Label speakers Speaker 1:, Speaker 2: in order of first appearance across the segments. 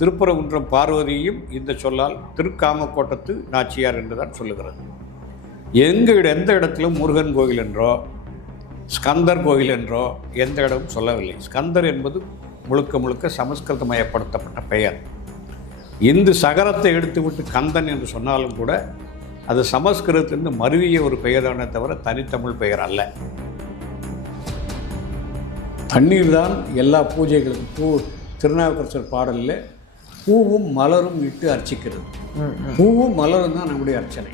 Speaker 1: திருப்பரங்குன்றம் பார்வதியும் இந்த சொல்லால் திருக்காமக்கோட்டத்து நாச்சியார் என்றுதான் சொல்லுகிறது. எங்கள் எந்த இடத்திலும் முருகன் கோவில் என்றோ ஸ்கந்தர் கோவில் என்றோ எந்த இடமும் சொல்லவில்லை. ஸ்கந்தர் என்பது முழுக்க முழுக்க சமஸ்கிருதமயப்படுத்தப்பட்ட பெயர். இந்து சகரத்தை எடுத்துவிட்டு கந்தன் என்று சொன்னாலும் கூட அது சமஸ்கிருதத்திலிருந்து மருவிய ஒரு பெயரான தவிர தனித்தமிழ் பெயர் அல்ல. தண்ணீர் தான் எல்லா பூஜைகளுக்கும் பூ திருநாவுக்கரசர் பாடலில் பூவும் மலரும் இட்டு அர்ச்சிக்கிறது. பூவும் மலரும் தான் நம்முடைய அர்ச்சனை.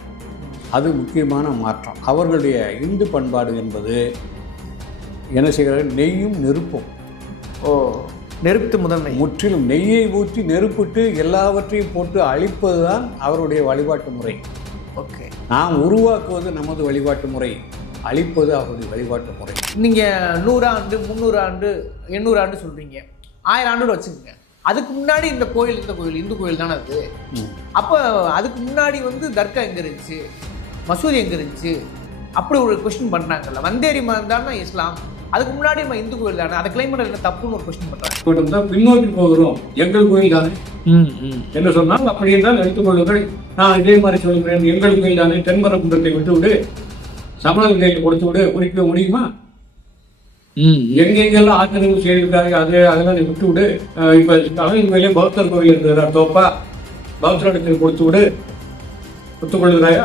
Speaker 1: அது முக்கியமான மாற்றம். அவர்களுடைய இந்து பண்பாடு என்பது என்ன செய்கிறார்கள்? நெய்யும் நெருப்பும்.
Speaker 2: ஓ நெருப்பு முதன்மை.
Speaker 1: முற்றிலும் நெய்யை ஊற்றி நெருப்பிட்டு எல்லாவற்றையும் போட்டு அழிப்பது தான் அவருடைய வழிபாட்டு முறை.
Speaker 2: ஓகே.
Speaker 1: நாம் உருவாக்குவது நமது வழிபாட்டு முறை. அழிப்பது அவருடைய வழிபாட்டு முறை.
Speaker 2: நீங்க நூறு ஆண்டு முந்நூறு ஆண்டு எண்ணூறு ஆண்டு சொல்றீங்க. ஆயிரம் ஆண்டு வச்சுக்கோங்க. அதுக்கு முன்னாடி இந்த கோயில் இந்த கோயில் இந்து கோயில் தானே அது? அப்போ அதுக்கு முன்னாடி வந்து தர்கா எங்க இருந்துச்சு? மசூதி எங்க இருந்துச்சு? அப்படி ஒரு கொஸ்டின் பண்றாங்கல்ல. வந்தேரி மதம் தானே இஸ்லாம். அதுக்கு முன்னாடி நம்ம இந்து கோயில் தானே? அதை கிளைம் என்ன? தப்புன்னு ஒரு கொஸ்டின்
Speaker 3: தான் பின்னோக்கி போகிறோம். எங்கள் கோயில் தானே? என்று சொன்னால் அப்படி என்றால் எடுத்துக்கொள்ளுங்கள் நான் இதே மாதிரி சொல்கிறேன். எங்கள் கோயில் தானே? தென்மரகுன்றத்தை விட்டு விடு சமணர் கையில் கொடுத்து விடு குறிக்க முடியுமா? எங்கெங்கெல்லாம் ஆக்கிரமிப்பு செய்திருக்காங்க அது அதெல்லாம் நீ விட்டு விடு. இப்ப தமிழ் பௌத்தர் கோயில் இருக்கிறதா தோப்பா. பௌத்தர் இடத்தில் கொடுத்து விடு. ஒத்துக்கொள்கிறாயா